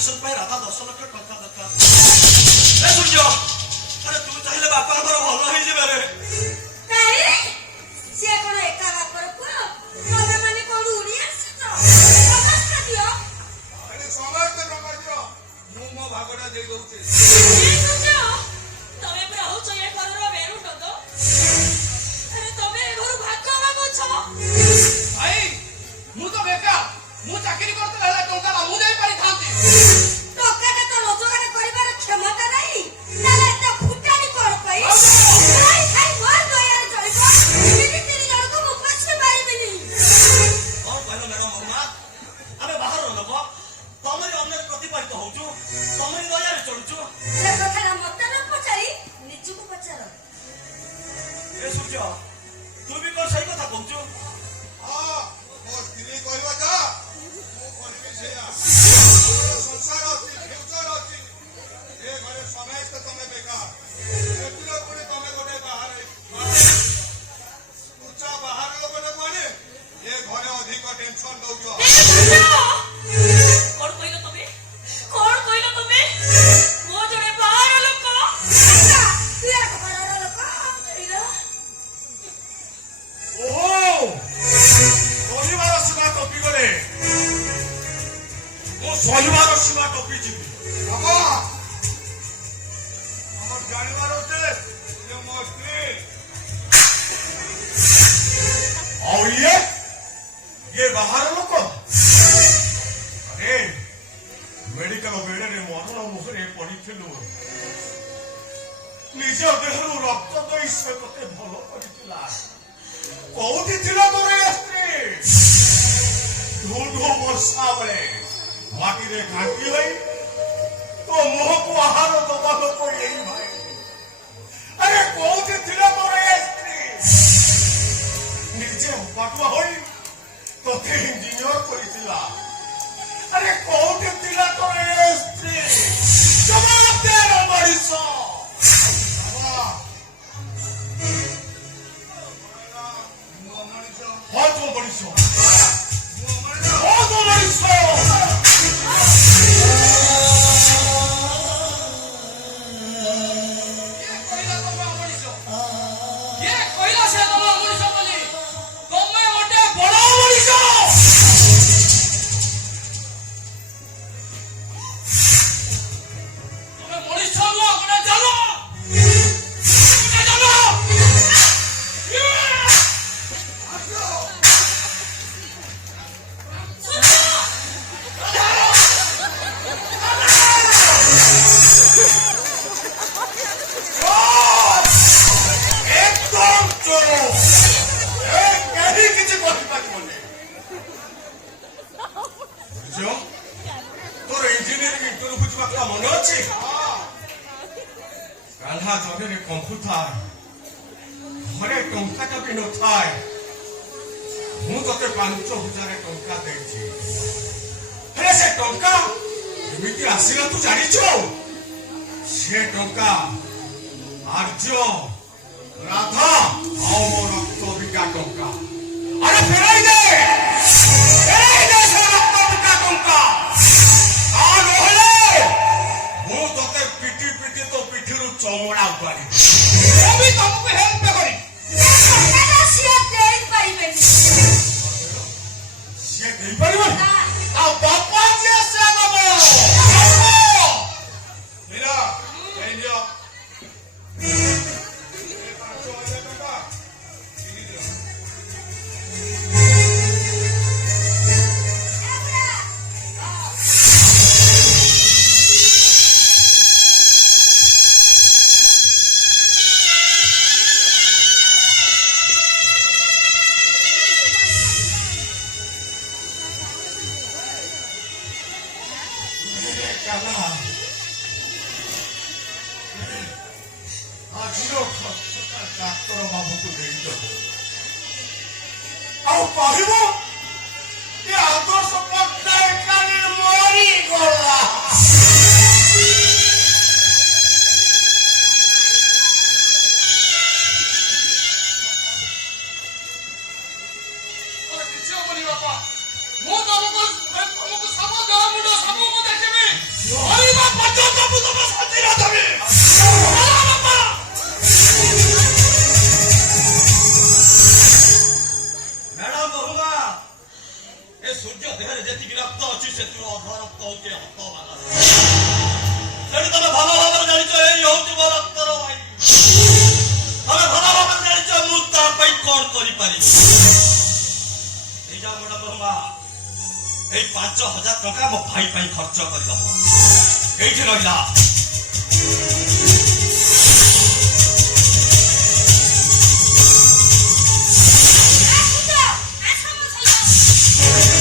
ଅପରେସନ ପାଇଁ ରାଧା 10 ଲକ୍ଷ ଟଙ୍କା ଦରକାର। ଏ ସୂର୍ଯ୍ୟ, ଆରେ ତୁ ଚାହିଁଲେ ବାପାଙ୍କର ଭଲ ହେଇଯିବେ ରେ। କାହିଁ ସିଏ କଣ ଏକା ବାପର ପୁଅ? ତମେ ମାନେ କଣ ଉଡି ଆସିଛ? ସମସ୍ତେ ଦିଅ। ଆରେ ସମସ୍ତେ ଟଙ୍କା ଦିଅ, ମୁଁ ମୋ ଭାଗଟା ଦେଇ ଦଉଛି। ତମେ ରହୁଛ ଏ ଘରର ମେରୁଦଣ୍ଡ। ଆରେ ତମେ ଏ ଘରୁ ଭାଗ ମାଗୁଛ। ଭାଇ ମୁଁ ତ ବେକାର, ମୁଁ ଚାକିରି କରିଥିଲେ ହେଲେ ଟଙ୍କା ମୁଁ ଦେଇ ପାରିଥାନ୍ତି। ଟଙ୍କାଟା ତ ରୋଜଗାର କରିବାର କ୍ଷମତା ନାହିଁ, ତାହେଲେ ଏତେ ଫୁଟାଣି କଣ ପାଇଁ? ଖାଇ ଖାଇ ମୋର ଦୟାରେ ଚଳିବ। ତିନି ଜଣଙ୍କୁ ମୁଁ ପଛେ ପାରିବିନି। କଣ କହିଲ ମ୍ୟାଡମ ମା? ଆମେ ବାହାର ଲୋକ, ତମରି ଅନ୍ୟରେ ପ୍ରତିପାଳିତ ହଉଛୁ, ତମରି ଦୟାରେ ଚଳୁଛୁ। ସେ କଥାଟା ମତେ ନ ପଚାରି ନିଜକୁ ପଚାର। ଏ ସୂର୍ଯ୍ୟ, ତୁ ବି କଣ ସେଇ କଥା କହୁଛୁ? ହଁ ମୋ ସ୍ତ୍ରୀ କହିବ ଯା, ମୁଁ କରିବି ସେଇଆ। ସଂସାର ଅଛି, ଫ୍ୟୁଚର ଅଛି। ଏ ଘରେ ସମସ୍ତେ ତମେ ବେକାର, ସେଥିରେ ପୁଣି ତମେ ଗୋଟେ ବାହାରେ ଉଚ୍ଚା ବାହାର ଲୋକ କୁହନି, ଏ ଘରେ ଅଧିକ ଟେନସନ ଦଉଛ। କଣ କହିଲ ତମେ? କଣ କହିଲ ତମେ? ମୋ ଜଣେ ବାହାର ଲୋକ। ତୁ ଏକ ଘରର ଲୋକ କହିଲ। ଓହୋ, କହିବାର ସୀମା ଟପିଗଲେ ମୁଁ ସହିବାର ସୀମା ଟପିଯିବି। ବାବା ଆମର ଜାଣିବାର ଅଛି ଯେ ମୋ ସ୍ତ୍ରୀ। ଆଉ ଇଏ ବାହାର ଲୋକ। ଆରେ ମେଡିକାଲ ବେଡରେ ମରଣ ମୁହଁରେ ପଡିଥିଲୁ, ନିଜ ଦେହରୁ ରକ୍ତ ଦେଇ ସେ ତତେ ଭଲ କରିଥିଲା। କୋଉଠି ଥିଲା ତୋର ଏ ସ୍ତ୍ରୀ? ଢୁ ଢୁ ବର୍ଷା ବେଳେ ମାଟିରେ ଘାଣ୍ଟି ହୋଇ ତୋ ମୁହଁକୁ ଆହାର ଦବା ଲୋକ ଏଇ ଭାଇ। ଆରେ କୋଉଠି ଥିଲା ତୋର ଏ ସ୍ତ୍ରୀ? ନିଜେ ପାଟୁଆ ହୋଇ ତୋତେ ଇଞ୍ଜିନିୟର କରିଥିଲା। ଆରେ କୋଉଠି ଥିଲା ତୋର ଏ ସ୍ତ୍ରୀ? ଜବାବ ଦେ ରେ ମଣିଷ। ବାବା ମୁଁ ଅମଣିଷ, ହଁ ତୁ ମଣିଷ, ମୁଁ ଅମଣିଷ। ହଁ ତୁ ମଣିଷ। କିଏ କହିଲା ତମେ ଅମଣିଷ? କିଏ କହିଲା ସେ ତମେ ଅମଣିଷ ବୋଲି? ତମେ ଗୋଟେ ବଡ ମଣିଷ। ତମେ ମଣିଷ ନୁହଁ, ଗୋଟେ ଜାଲ। ଗୋଟେ ଜାଲ। একদম চোর। কেহি কিছু କରିପାରିବନି। ବୁଝିଛ? ତୋର ଇଞ୍ଜିନିୟରିଂ ଇଣ୍ଟରଭ୍ୟୁ ଯିବା କଥା ମନେ ଅଛି? କାହ୍ନା ଜମିରେ କମ୍ପୁଥାଏ, ଘରେ ଟଙ୍କାଟା ବି ନଥାଏ। ମୁଁ ତତେ 5,000 ଟଙ୍କା ଦେଇଛି, ହେଲେ ସେ ଟଙ୍କା ଏମିତି ଆସିଲା ତୁ ଜାଣିଛୁ? ସେ ଟଙ୍କା ଆର୍ଯ୍ୟ, ରାଧା ଆଉ ମୋ ରକ୍ତ ବିକା ଟଙ୍କା। ଆରେ ଫେରାଇ ଦେ ସେ ରକ୍ତ ବିକା ଟଙ୍କା। ଆଉ ନହେଲେ ମୁଁ ତତେ ପିଟି ପିଟି ତୋ ପିଠିରୁ ଚମଡ଼ା ଉପାଡ଼ି ମୁଁ ବି ତମକୁ ହେଲ୍ପ କରି। ସିଏ ଦେଇପାରିବେନି। ସିଏ ଦେଇପାରିବନି? ଆଉ ବାପା ଯିଏ ସେ ଦବ। ମୀରା ଏଇ ନିଅ। ଏ 5,000 ଟଙ୍କା କିଣି ଦିଅ। କାହ୍ନା, ଆଜିର ଖର୍ଚ୍ଚଟା ଡାକ୍ତର ବାବୁକୁ ଦେଇଦବ। ଆଉ କହିବ ଯେ ଆଦର୍ଶ ପଟ୍ଟନାୟକ କାଲି ମରିଗଲା। କିଛି ହବନି ବାପା, ମୁଁ ତମକୁ ସବୁ ଦେହ ମୁଣ୍ଡ ସବୁ ମୁଁ ଦେଖିବି। পারিବି এইଟା ମ୍ୟାଡାମ ମା এই 5,000 ଟଙ୍କା ମୋ ଭାଇ ପାଇଁ ଖର୍ଚ୍ଚ କରିଦବ এইଠି ରହିଲା ଆସ ମୋ ସହିତ